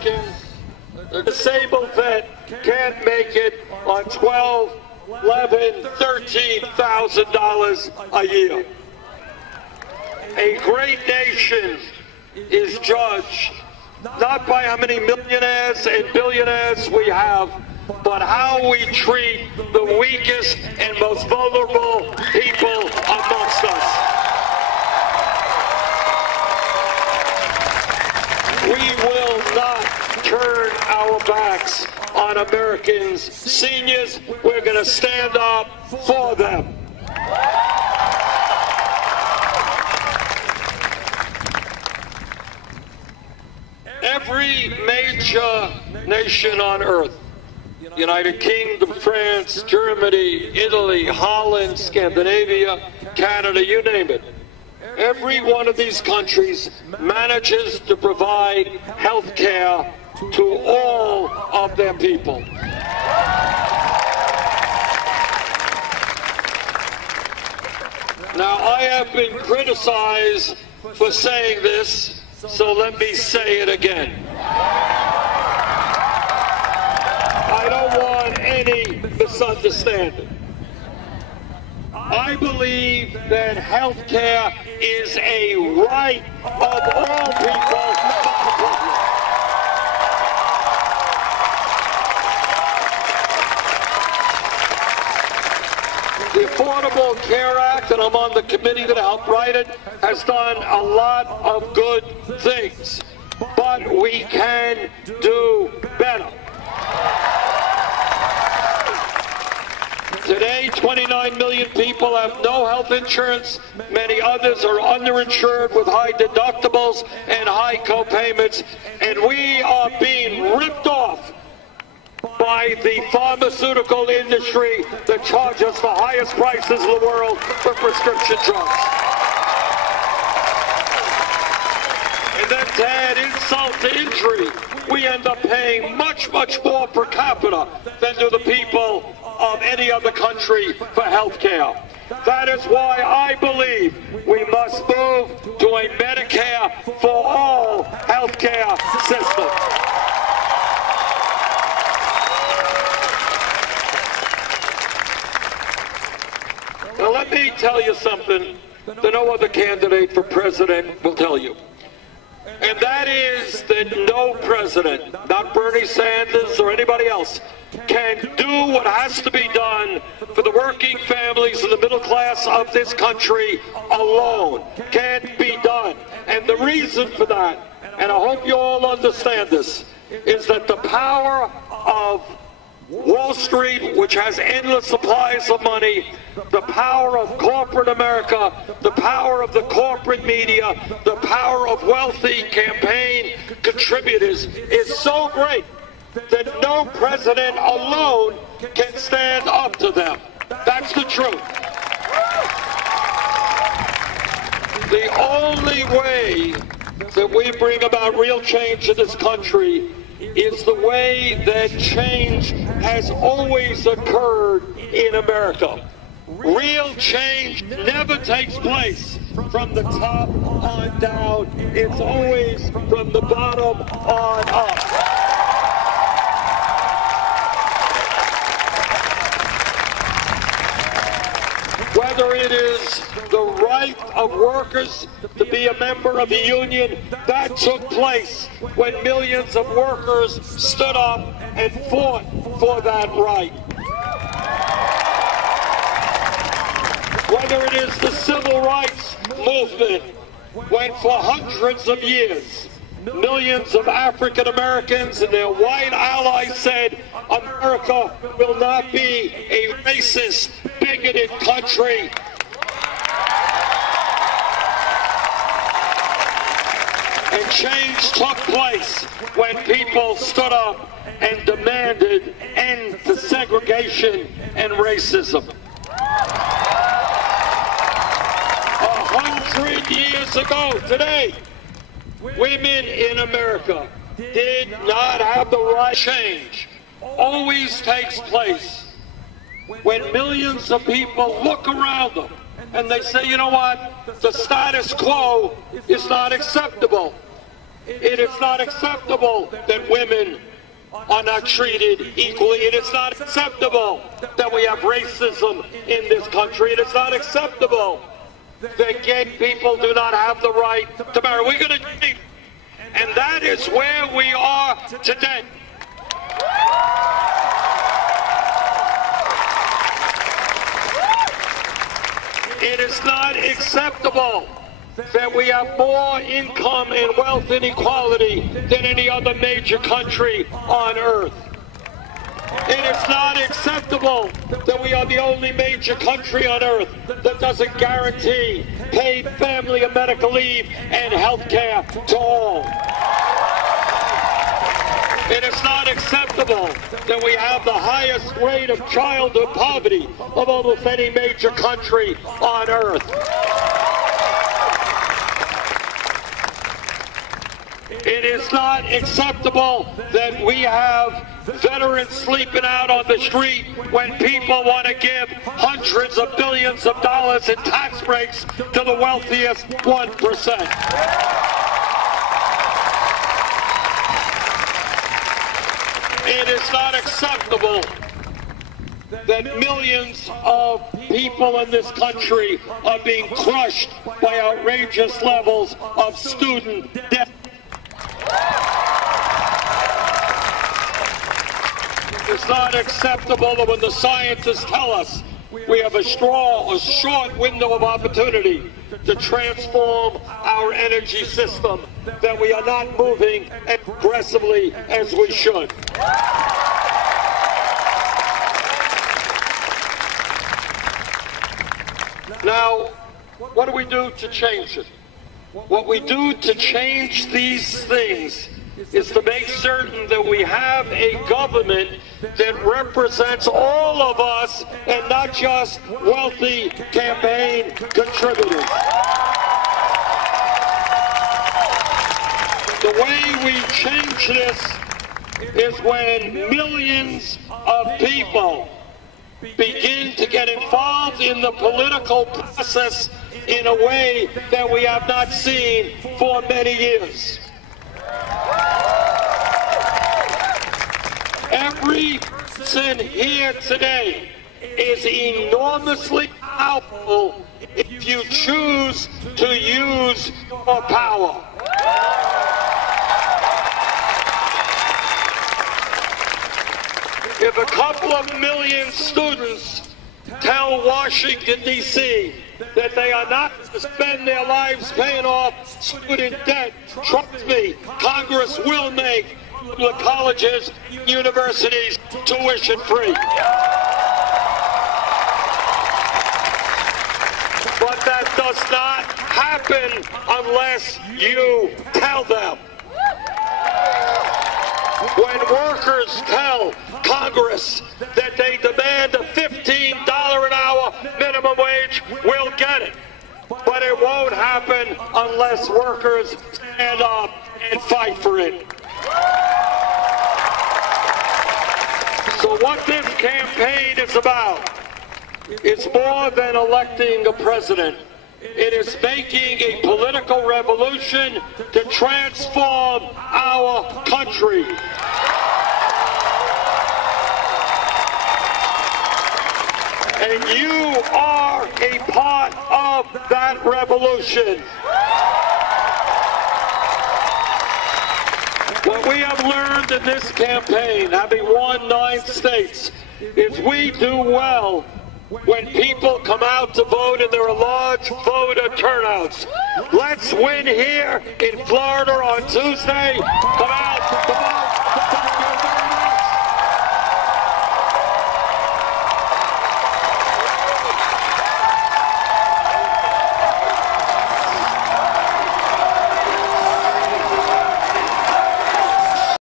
Americans, a disabled vet can't make it on $12,000, $11,000, $13,000 a year. A great nation is judged not by how many millionaires and billionaires we have, but how we treat the weakest and most vulnerable people amongst us. We will not turn our backs on Americans. Seniors, we're going to stand up for them. Every major nation on earth, United Kingdom, France, Germany, Italy, Holland, Scandinavia, Canada, you name it. Every one of these countries manages to provide health care to all of their people. Now, I have been criticized for saying this, so let me say it again. I don't want any misunderstanding. I believe that health care is a right of all people. The Affordable Care Act, and I'm on the committee that helped write it, has done a lot of good things, but we can do better. Today, 29 million people have no health insurance. Many others are underinsured with high deductibles and high co-payments, and we are being ripped off by the pharmaceutical industry that charges the highest prices in the world for prescription drugs. And then to add insult to injury, we end up paying much, much more per capita than do the people of any other country for health care. That is why I believe we must move to a Medicare for all health care system. Now let me tell you something that no other candidate for president will tell you. And that is that no president, not Bernie Sanders or anybody else, can do what has to be done for the working families and the middle class of this country alone. Can't be done. And the reason for that, and I hope you all understand this, is that the power of Wall Street, which has endless supplies of money, the power of corporate America, the power of the corporate media, the power of wealthy campaign contributors is so great that no president alone can stand up to them. That's the truth. The only way that we bring about real change in this country is the way that change has always occurred in America. Real change never takes place from the top on down. It's always from the bottom on up. Whether it is the right of workers to be a member of a union, that took place when millions of workers stood up and fought for that right. Whether it is the civil rights movement, when for hundreds of years, millions of African Americans and their white allies said, America will not be a racist, bigoted country. And change took place when people stood up and demanded end to segregation and racism. 100 years ago today, women in America did not have the right. Change always takes place when millions of people look around them and they say, you know what, the status quo is not acceptable. It is not acceptable that women are not treated equally. It is not acceptable that we have racism in this country. It is not acceptable that gay people do not have the right to marry. We're going to change, and that is where we are today. It is not acceptable that we have more income and wealth inequality than any other major country on earth. It is not acceptable that we are the only major country on earth that doesn't guarantee paid family and medical leave and health care to all. It is not acceptable that we have the highest rate of childhood poverty of almost any major country on earth. It is not acceptable that we have veterans sleeping out on the street when people want to give hundreds of billions of dollars in tax breaks to the wealthiest 1%. It is not acceptable that millions of people in this country are being crushed by outrageous levels of student debt. It's not acceptable that when the scientists tell us we have a short window of opportunity to transform our energy system, that we are not moving as aggressively as we should. Now, what do we do to change it? What we do to change these things is to make certain that we have a government that represents all of us and not just wealthy campaign contributors. The way we change this is when millions of people begin to get involved in the political process in a way that we have not seen for many years. Every person here today is enormously powerful if you choose to use your power. If a couple of million students tell Washington, D.C. that they are not to spend their lives paying off student debt, trust me, Congress will make the colleges, universities tuition free. But that does not happen unless you tell them. When workers tell Congress that they demand a $15 an hour minimum wage, we'll get it. But it won't happen unless workers stand up and fight for it. So what this campaign is about is more than electing a president. It is making a political revolution to transform our country. And you are a part of that revolution. What we have learned in this campaign, having won 9 states, is we do well when people come out to vote and there are large voter turnouts. Let's win here in Florida on Tuesday. Come out to vote.